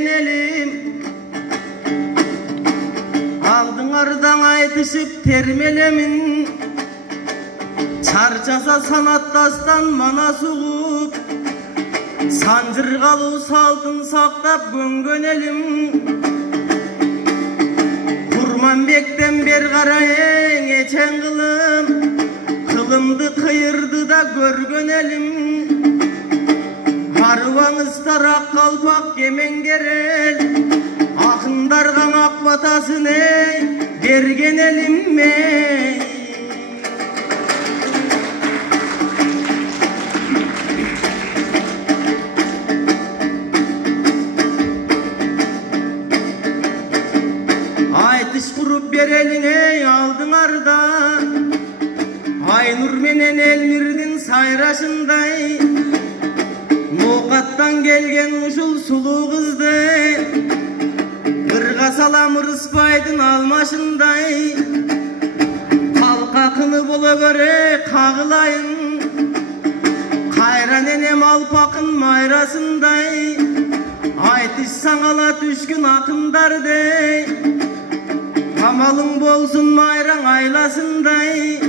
берген элим алдыңардан айтышып термелемин чарчаса санаттастан мана сугуп санжыргалуу салтын сактап көнгөн элим Курманбектен бер карайың эчен кылым кылымды кыйырды да көргөн элим Арыбаңыздар ак калпак кемеңгер эл акындарга ак батасын берген элим айтыш куруп берелиң алдыңарда Айнур менен Элмирдин сайрашындай Ноокаттан келген ушул сулуу кызды Кырга салам Ырыспайдын алмашындай Калкакыны боло көрө кагылайын Кайра ненем алпакын майрасындай Айтышсаң ала түшкүн акындарды Камалың болсун майраң айласындай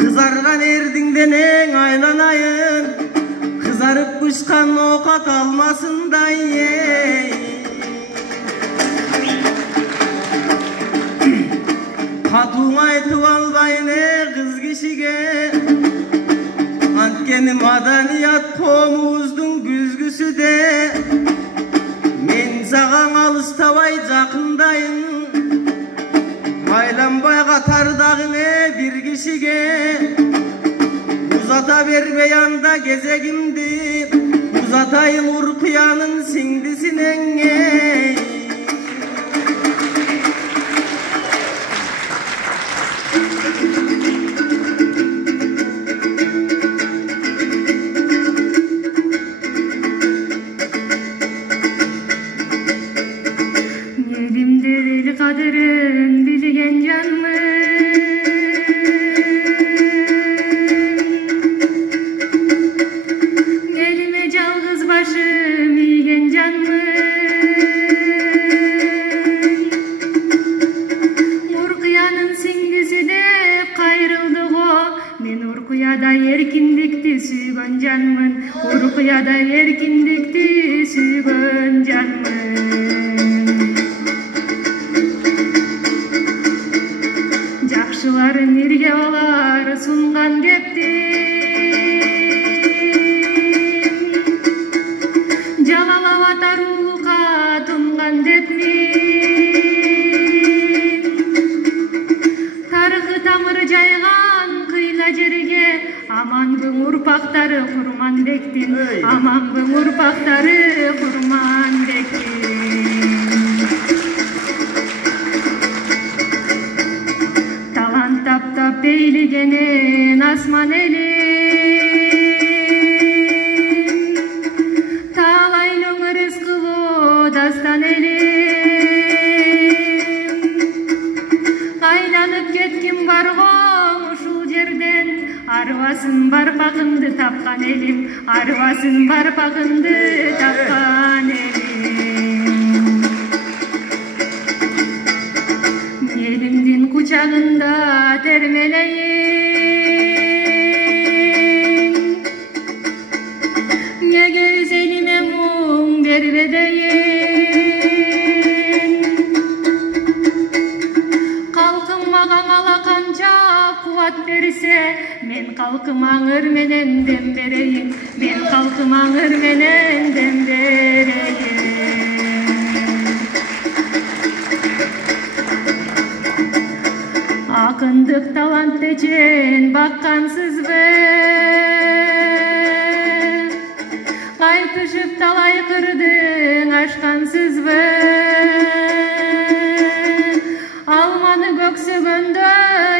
Кызарган эрдиңден айланайын Кызарып кушкан оокат алмасындай Катууң айтып албайын кыз кишиге Анткени маданият коомубуздун күзгүсү де Мен сагаң алыстабай жакындайын Айланбай катардагыне бир кишиге Узата бербей анда кезегимди Узатайын Уркуянын сиңдисинен Elimde el kaderin bilgen canım Elime жалгыз başım iyen canım Urkuyanın singisi de kayrıldı o Men Urkuyada erkindikti süygön canımın Urkuyada erkindikti süygön canımın Жакшыларын ирге алар сунган дептим Жалалап атаруука тунган дептим Тарыхы тамыры жайган кыйла жерге Аманбың урпактары Курманбектин Аманбың урпактары Курманбектин Таптап бейлигенен асман элим Талайнын рызкылуу дастан элим Айланып кетким баргом ушул жерден Арбасын барпагымды тапкан элим Арбасын барпагымды тапкан элим Elimdin kucağında termeleyin Ne güzeline mum berbedeyin Kalkın magan alakanca kuvat verirse Men kalkım ağır menen dem bereyim Men kalkım ağır menen dem bereyim Akındık talant echen bakkansızbı Kaytışıp talay kırdın aşkansızbı Almanı göksөгөндө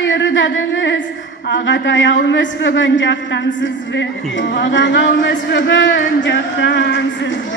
yırdadınız Ağatay almöspөгөн jaktansızbı Oğagan almöspөгön jaktansızbı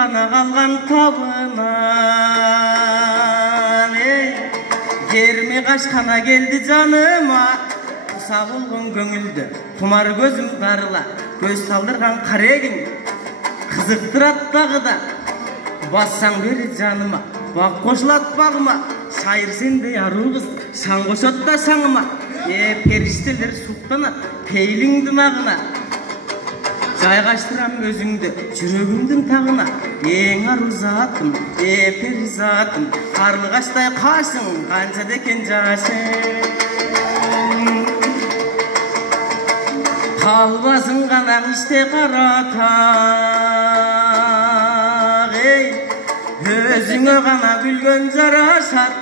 гана калган табынан керме кашкана келди жаныма куса болгон көңүлдө кумар көзүм дарыла көз салдырган карегиң кызыктырат дагы да бассаң бери жаныма бак кошулат багыма шайыр сендей аруу кыз шаң кошот да шаңыма периштелер суктанат пейлиң дымагына жайгаштырам өзүңдү жүрөгүмдүн тагына эң аруу затым перизатым карлыгачтай кашың канчада экен жашың калбасын канаң иште каратак өзүңө гана күлгөн жарашат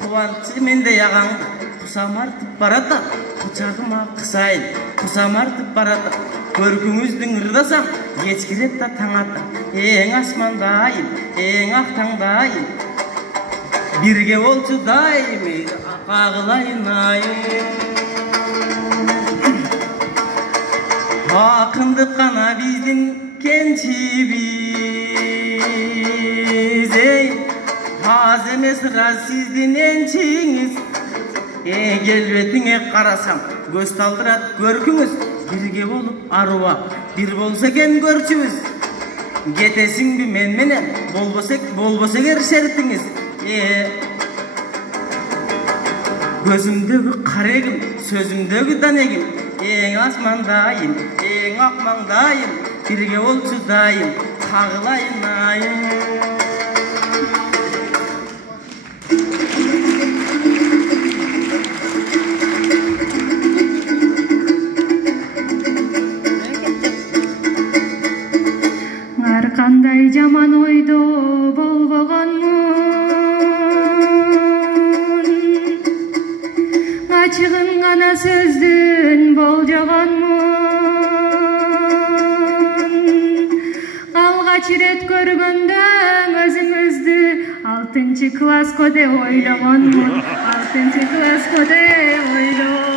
кубанчы мендей агаңды кусамартып баратат кучагыма кысайын кусамартып баратат көркүңүздүн ырдасам кеч кирет да таң ата эң асмандайым эң ак таңдайым бирге болчу дайым кагылайын айым акындык гана биздин кенчибиз аз эмес раз сиздин энчиңиз келбетиңе карасам көз талдырат көркүңүз бирге болуп аруу бир болсо экен көрчүбүз кетесиңби мен менен болбосо эгер шертиңиз көзүмдөгү карегим сөзүмдөгү данегим эң асмандайым эң ак маңдайым бирге болчу дайым кагылайын айым кандай жаман ойдо болбогонмун ачыгын гана сөздүн болжогонмун алгач ирет көргөндө өзүңүздү 6 класска деп ойлогонмун 6 класска деп ойлогонмун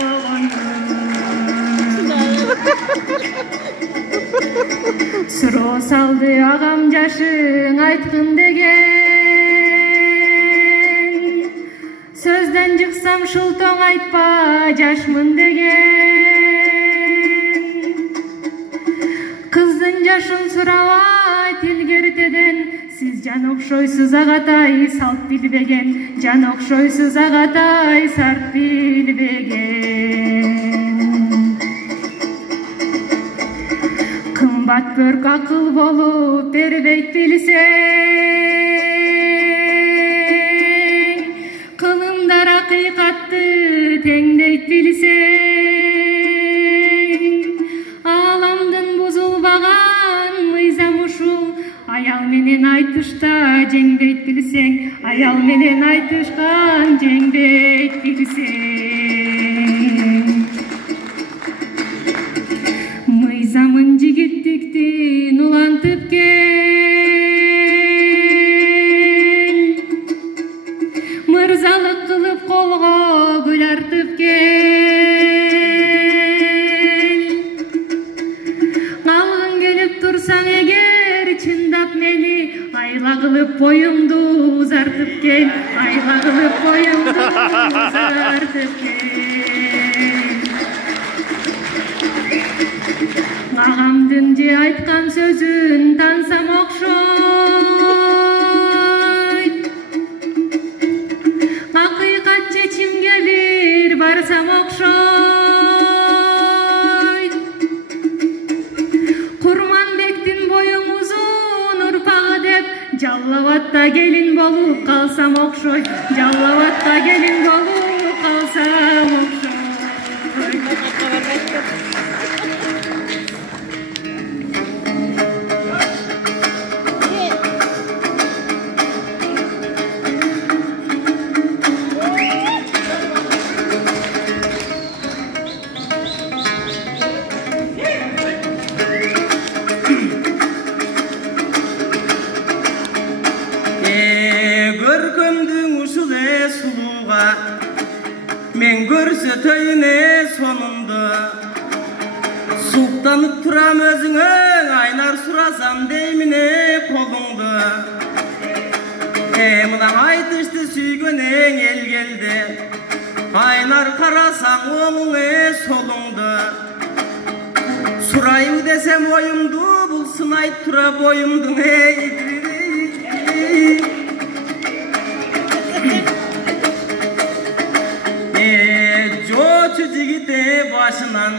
суроо салды агам жашың айткын деген сөздөн жыксам шултоң айтпа жашмын деген кыздын жашын сурабайт илгертеден сиз жан окшойсуз агатай салт билбеген жан окшойсуз агатай сарт билбеген кымбат бөрк акыл болуп бербейт билсең кылымдар акыйкатты теңдейт билсең ааламдын бузулбаган мыйзам ушул аял менен айтышта жеңбейт билсең аял менен айтышкан жеңбейт билсең мыйзамын жигиттиктин улантып кел мырзалык кылып колго гүл артып кел алгың келип турсаң эгер чындап мени айла кылып боюңду узартып кел айла кылып боюңду узартып кел агамдын же айткан сөзүн тансам окшойт акыйкат чечимге бир барсам окшойт Курманбектин боюң узун урпагы деп Жаллабадда келин болуп калсам окшойт Жаллабадда келин болуп калсам окшойт Görkөmdүң ушул сулууга мен көрсө turam özüңө, Айнар сурасам деймине колуңду. Мына айтышты сүйгөнең эл келди, Айнар карасаң оңуңе солуңду. Сурайым десем оюңду, бул сынайт тура боюңдуң. Жочу жигите башынан,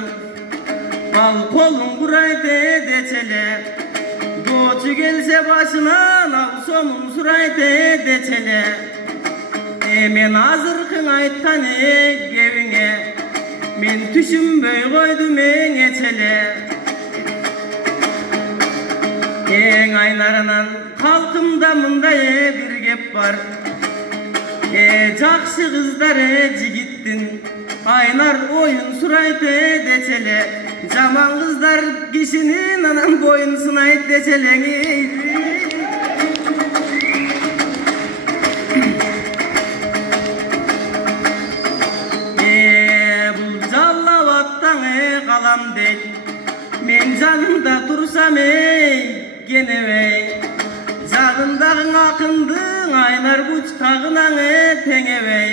ал колуң курайты дечеле. Жочу келсе башынан, ал сомун сурайты дечеле. Мен азыркың айткан кебиңе, мен түшүнбөй койдум эчеле. Эң Айнарынан калкымда мындай бир кеп бар. Жакшы кыздар жигиттин, Айнар оюн сурайты дечеле. Жаман кыздар кишинин анан боюн сынайт дечелең. Бул жаллабаттан калам дейт, мен жанымда турсам кенебей. Жанымдагы акындың Айнар бучтагынан теңебей.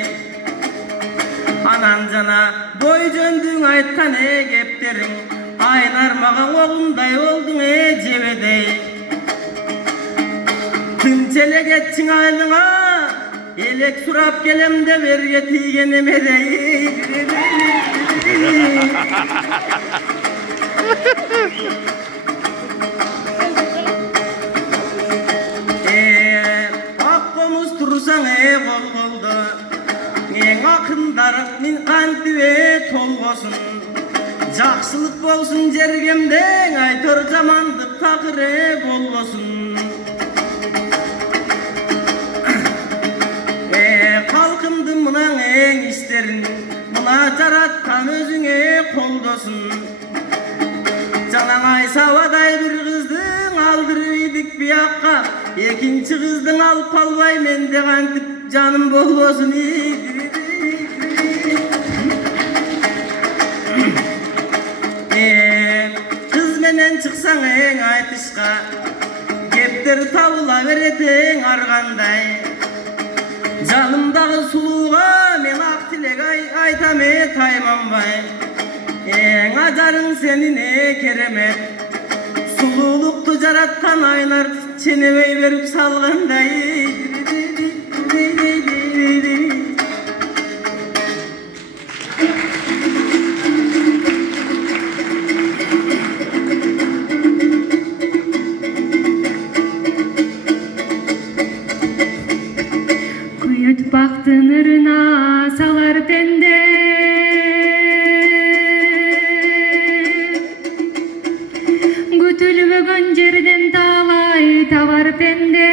Анан жана бой жөндүң айткан кептериң, Айнар мага огундай болдуң жебедей. Тымчеле кетчиң айылыңа, элек сурап келем деп эрге тийген эмедей. Ак комуз турсаң кол-колдо, эң акындарың кантип толгосун. Жакшылык болсун жергемдең, айтор жамандык такыр болбосун. Калкымды мынан эң иштерин, мына жараткан өзүңө колдосун. Жалаңай сабадай бир кыздың алдырып ийдик биякка, экинчи кыздың алып калбай менде кантип жаным болбосун. Кыз менен чыксаң айтышка, кептер табыла беретең аргандай. Жанымдагы сулууга мен ак тилек айтам тайманбай. Эң ажарың сенин керемет, сулуулукту жараткан Айнар ченебей берип салгандай. Күйөт бактын ырына салар пенде, күтүлбөгөн жерден талай табар пенде.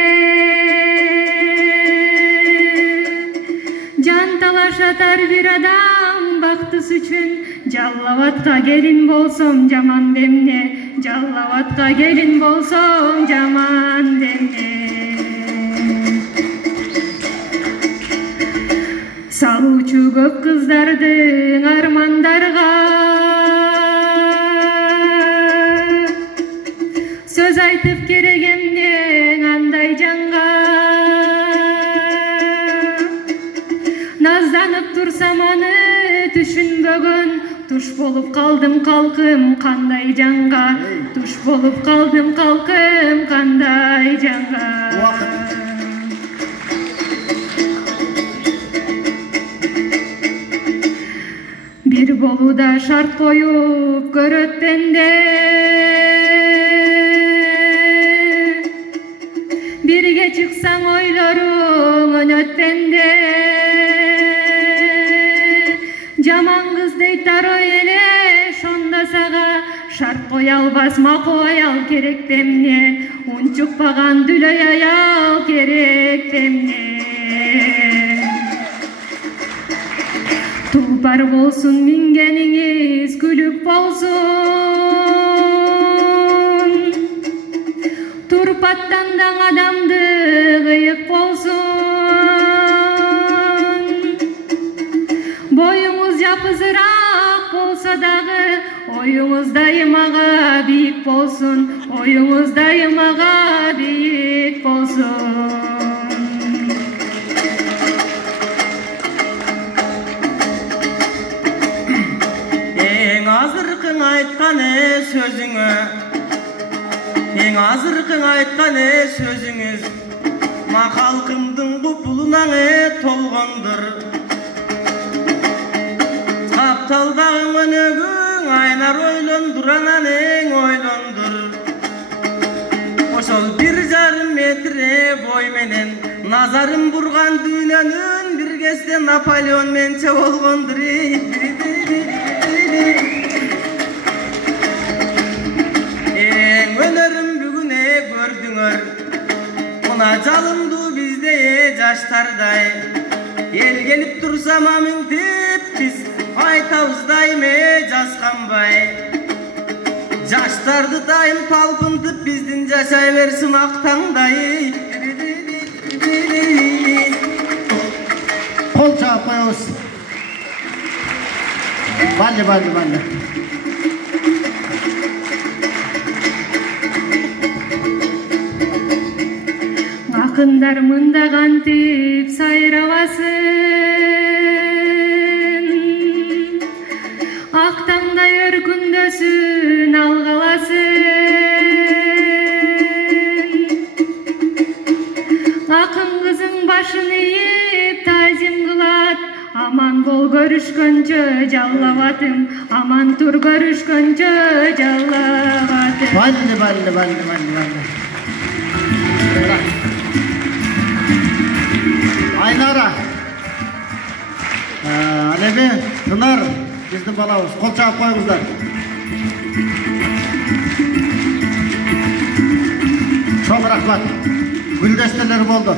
Жан талашатар бир адам бактысы үчүн, жаллабатка келин болсом жаман демне, жаллабатка келин болсом жаман демне. Салуучу көп кыздардын армандарга, сөз айтып керегемдең андай жанга. Назданып турсам аны түшүнбөгөн, туш болуп калдым калкым кандай жанга. Туш болуп калдым калкым кандай жанга. Бир болууда шарт коюп көрөт пенде, бирге чыксаң ойлоруң өнөт пенде. Жаман кыз дейт ой эле, шонда сага шарт кое албас макул аял керек демне, унчукпаган дүлөй аял керек демне. Тулпар болсун мингениңиз күлүк болсун, турпаттандаң адамды кыйык болсун. Боюңуз жапызыраак болсо дагы оюңуз дайым ага бийик болсун, оюңуз дайым ага бийик болсун. Эң азыркың айткан сөзүңө, эң азыркың айткан сөзүңүз макалкымдын купулуна толгондур. Тапталдагы өнөгүң айнар ойлондур, анан эң ойлондур. Ошол 1,5 метр бой менен назарым бурган дүйнөнүн бир кезде Наполеон менче болгондур. Эң өнөрүм бүгүн көрдүңөр, мына жалындуу бизде жаштардай. Эл келип турса мамиңдеп биз айтабыз дайым жасканбай. Жаштарды дайым талпынтып биздин жашай берсин ак таңдай. Кол чаап коебуз. Балли. Акындар мында кантип сайрабасын, ак таңдай өркүндөсүн алгаласын. Акын кызың башын ийип тазим кылат, аман бол көрүшкөнчө жаллабатым, аман тур көрүшкөнчө жаллабатым. Балли. Айнара, Алеби, Тынар, биздин балабыз, кол чаап коюңуздар. Чоң рахмат. Гүлдестелер болду.